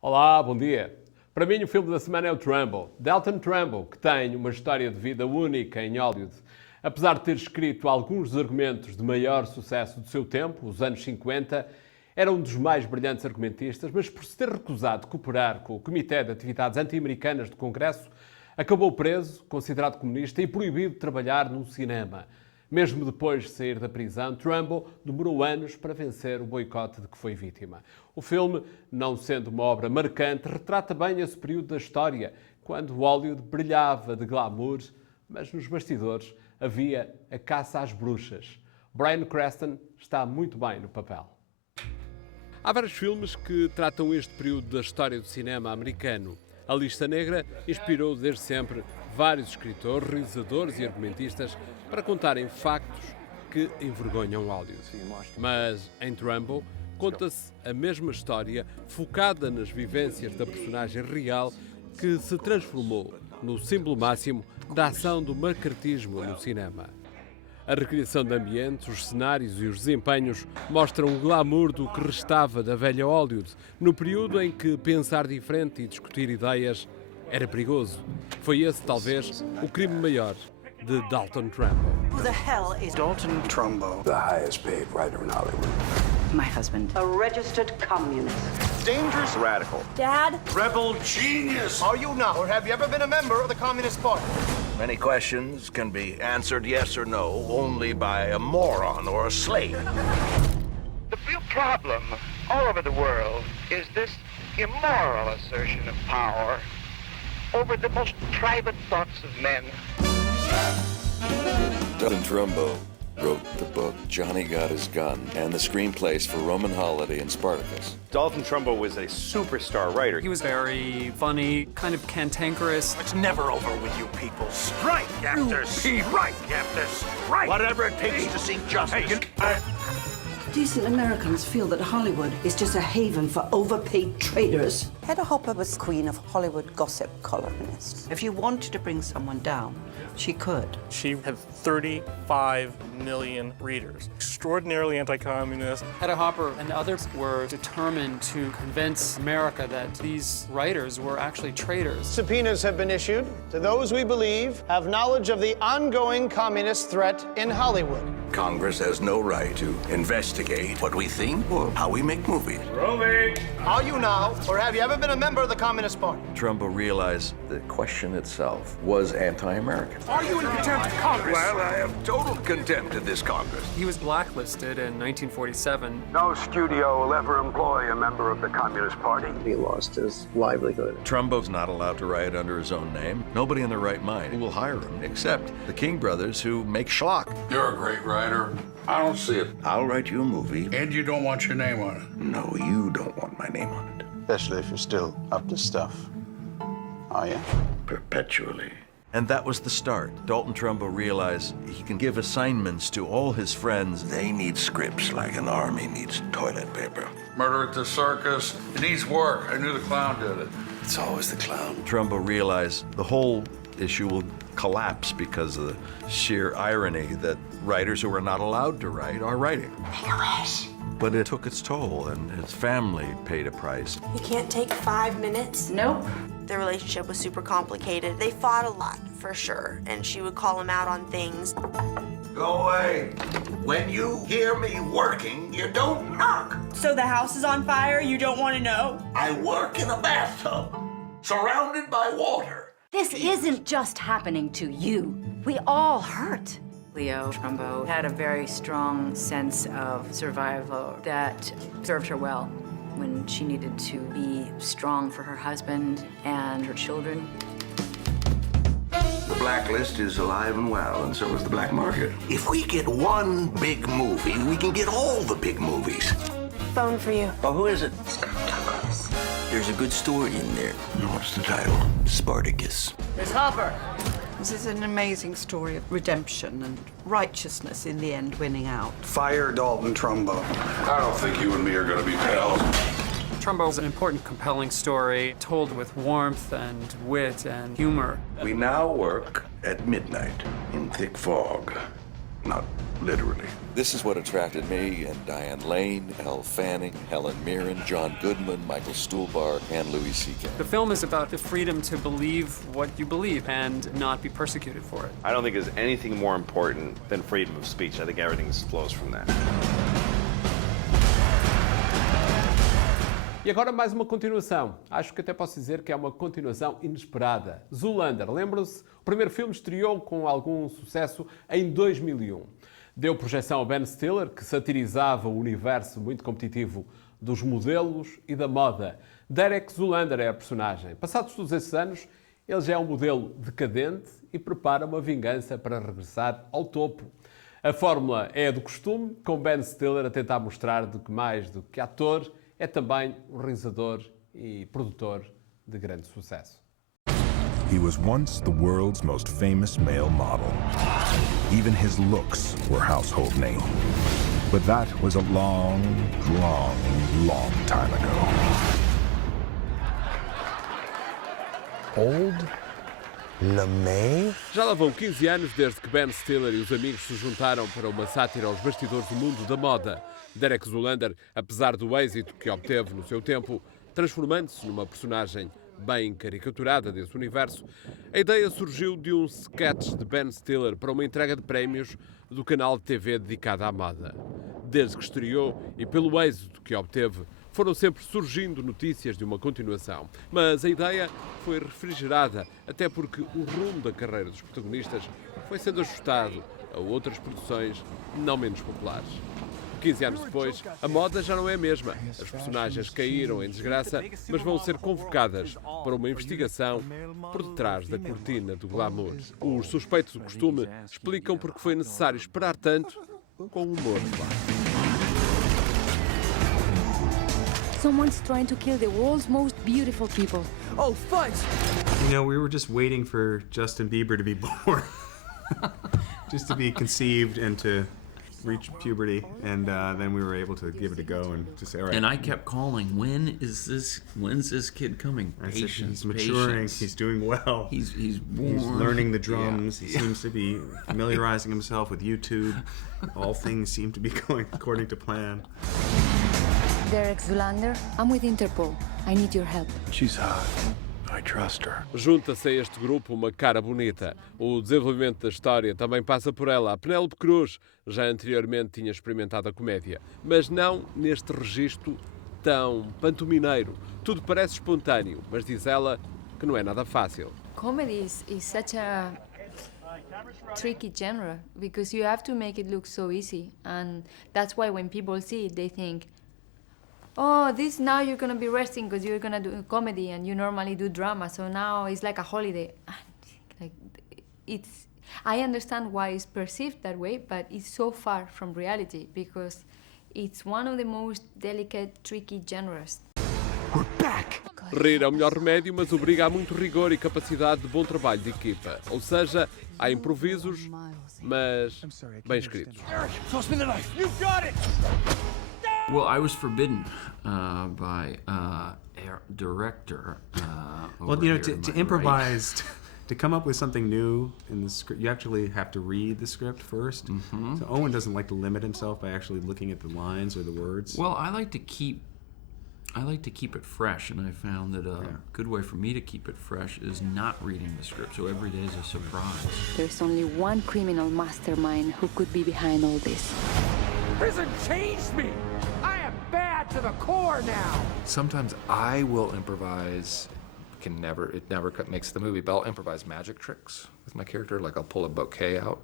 Olá, bom dia. Para mim, o filme da semana é o Trumbo. Dalton Trumbo, que tem uma história de vida única em Hollywood. Apesar de ter escrito alguns dos argumentos de maior sucesso do seu tempo, os anos 50, era um dos mais brilhantes argumentistas, mas por se ter recusado cooperar com o Comitê de Atividades Anti-Americanas do Congresso, acabou preso, considerado comunista e proibido de trabalhar num cinema. Mesmo depois de sair da prisão, Trumbo demorou anos para vencer o boicote de que foi vítima. O filme, não sendo uma obra marcante, retrata bem esse período da história, quando Hollywood brilhava de glamour, mas nos bastidores havia a caça às bruxas. Bryan Cranston está muito bem no papel. Há vários filmes que tratam este período da história do cinema americano. A Lista Negra inspirou desde sempre vários escritores, realizadores e argumentistas para contarem factos que envergonham Hollywood. Mas em Trumbo conta-se a mesma história focada nas vivências da personagem real que se transformou no símbolo máximo da ação do macartismo no cinema. A recriação de ambientes, os cenários e os desempenhos mostram o glamour do que restava da velha Hollywood, no período em que pensar diferente e discutir ideias era perigoso. Foi esse, talvez, o crime maior de Dalton Trumbo. Who the hell is Dalton Trumbo? The highest paid writer in Hollywood. my husband? A registered communist. Dangerous Radical. Dad? rebel genius. Are you now, or have you ever been a member of the Communist Party? Many questions can be answered yes or no only by a moron or a slave. The real problem all over the world is this immoral assertion of power over the most private thoughts of men. Dalton Trumbo wrote the book Johnny Got His Gun and the screenplays for Roman Holiday and Spartacus. Dalton Trumbo was a superstar writer. He was very funny, kind of cantankerous. It's never over with you people. Strike after strike after strike. Whatever it takes to seek justice. Decent Americans feel that Hollywood is just a haven for overpaid traders. Hedda Hopper was queen of Hollywood gossip columnist. If you wanted to bring someone down, she could. She had 35 million readers. Extraordinarily anti-communist. Hedda Hopper and others were determined to convince America that these writers were actually traitors. Subpoenas have been issued to those we believe have knowledge of the ongoing communist threat in Hollywood. Congress has no right to investigate what we think or how we make movies. Are you now, or have you ever been a member of the Communist Party? Trumbo realized the question itself was anti-American. Are you in contempt of Congress? Well, I have total contempt of this Congress. He was blacklisted in 1947. No studio will ever employ a member of the Communist Party. He lost his livelihood. Trumbo's not allowed to write under his own name. Nobody in their right mind will hire him, except the King brothers who make schlock. You're a great writer. I don't see it. I'll write you a movie. And you don't want your name on it. No, you don't want my name on it. Especially if you're still up to stuff. Are you? Perpetually. And that was the start. Dalton Trumbo realized he can give assignments to all his friends. They need scripts like an army needs toilet paper. Murder at the circus. It needs work. I knew the clown did it. It's always the clown. Trumbo realized the whole issue will collapse because of the sheer irony that writers who are not allowed to write are writing. But it took its toll, and his family paid a price. You can't take 5 minutes? Nope. Their relationship was super complicated. They fought a lot, for sure, and she would call him out on things. Go away. When you hear me working, you don't knock. So the house is on fire? You don't want to know? I work in a bathtub, surrounded by water. This isn't just happening to you. We all hurt. Leo Trumbo had a very strong sense of survival that served her well when she needed to be strong for her husband and her children. The blacklist is alive and well, and so is the black market. If we get one big movie, we can get all the big movies. Phone for you. Oh, who is it? There's a good story in there. What's the title? Spartacus. Miss Hopper! This is an amazing story of redemption and righteousness in the end winning out. Fire Dalton Trumbo. I don't think you and me are going to be pals. Trumbo is an important, compelling story told with warmth and wit and humor. We now work at midnight in thick fog. Not literally. This is what attracted me and Diane Lane, Elle Fanning, Helen Mirren, John Goodman, Michael Stuhlbarg, and Louis C.K. The film is about the freedom to believe what you believe and not be persecuted for it. I don't think there's anything more important than freedom of speech. I think everything flows from that. E agora mais uma continuação. Acho que até posso dizer que é uma continuação inesperada. Zoolander, lembram-se? O primeiro filme estreou com algum sucesso em 2001. Deu projeção a Ben Stiller, que satirizava o universo muito competitivo dos modelos e da moda. Derek Zoolander é a personagem. Passados todos esses anos, ele já é um modelo decadente e prepara uma vingança para regressar ao topo. A fórmula é a do costume, com Ben Stiller a tentar mostrar que mais do que ator, é também um realizador e produtor de grande sucesso. He was once the world's most famous male model. Even his looks were household name. But that was a long, long, long time ago. Old LeMay? Já lá vão 15 anos desde que Ben Stiller e os amigos se juntaram para uma sátira aos bastidores do mundo da moda. Derek Zoolander, apesar do êxito que obteve no seu tempo, transformando-se numa personagem bem caricaturada desse universo, a ideia surgiu de um sketch de Ben Stiller para uma entrega de prémios do canal de TV dedicado à moda. Desde que estreou e pelo êxito que obteve, foram sempre surgindo notícias de uma continuação. Mas a ideia foi refrigerada, até porque o rumo da carreira dos protagonistas foi sendo ajustado a outras produções não menos populares. 15 anos depois, a moda já não é a mesma. As personagens caíram em desgraça, mas vão ser convocadas para uma investigação por detrás da cortina do glamour. Os suspeitos do costume explicam porque foi necessário esperar tanto com humor, claro. Someone's trying to kill the world's most beautiful people. Oh, fudge! You know, we were just waiting for Justin Bieber to be born. Just to be conceived and to reach puberty, and then we were able to give it a go and just say, all right. And I kept calling, when's this kid coming? Patience, he's maturing, patience. He's doing well. He's born. He's learning the drums. Yeah. He seems to be familiarizing himself with YouTube. All things seem to be going according to plan. Derek Zoolander, I'm with Interpol. I need your help. She's hot. I trust her. Junta-se a este grupo uma cara bonita. O desenvolvimento da história também passa por ela. A Penélope Cruz já anteriormente tinha experimentado a comédia, mas não neste registro tão pantomineiro. Tudo parece espontâneo, mas diz ela que não é nada fácil. Comedy is such a tricky genre because you have to make it look so easy, and that's why when people see it, they think, oh, this now you're gonna be resting because you're gonna do comedy and you normally do drama, so now it's like a holiday. Like, I understand why it's perceived that way, but it's so far from reality because it's one of the most delicate, tricky genres. We're back! Rir é o melhor remédio, mas obriga a muito rigor e capacidade de bom trabalho de equipa. Ou seja, há improvisos, mas bem escritos. Eric, toss me the knife. You've got it! Well, I was forbidden by our director. Well, you know, to improvise, to come up with something new in the script, you actually have to read the script first. Mm-hmm. So Owen doesn't like to limit himself by actually looking at the lines or the words. Well, I like to keep it fresh, and I found that a good way for me to keep it fresh is not reading the script, so every day is a surprise. There's only one criminal mastermind who could be behind all this. Prison changed me! I am bad to the core now! Sometimes I will improvise, it never makes the movie, but I'll improvise magic tricks with my character. Like I'll pull a bouquet out,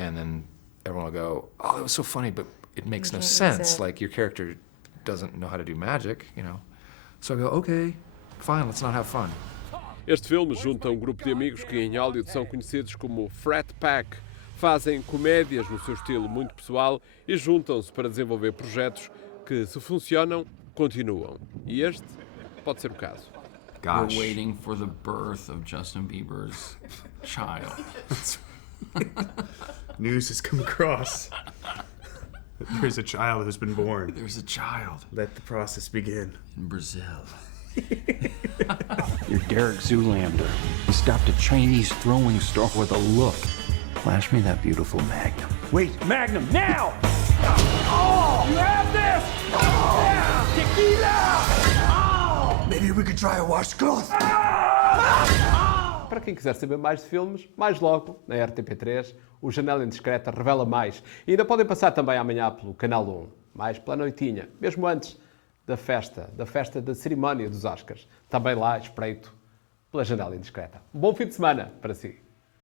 and then everyone will go, oh, that was so funny, but it makes no sense. Like your character doesn't know how to do magic, you know. So I go, okay, fine, let's not have fun. Este filme junta um grupo de amigos que em Hollywood são conhecidos como Frat Pack. Fazem comédias no seu estilo muito pessoal e juntam-se para desenvolver projetos que, se funcionam, continuam. E este pode ser o caso. Gosh. We're waiting for the birth of Justin Bieber's child. News has come across. There's a child who's been born. There's a child. Let the process begin. In Brazil. You're Derek Zoolander. You stopped a Chinese throwing star with a look. Flash me that beautiful Magnum. Wait, Magnum, now! Oh, you have this! Oh, yeah. Tequila! Oh! Maybe we could try a washcloth. Para quem quiser saber mais de filmes, mais logo, na RTP3, o Janela Indiscreta revela mais. E ainda podem passar também amanhã pelo Canal 1, mais pela noitinha, mesmo antes da festa da cerimónia dos Oscars. Também lá, espreito pela Janela Indiscreta. Um bom fim de semana para si.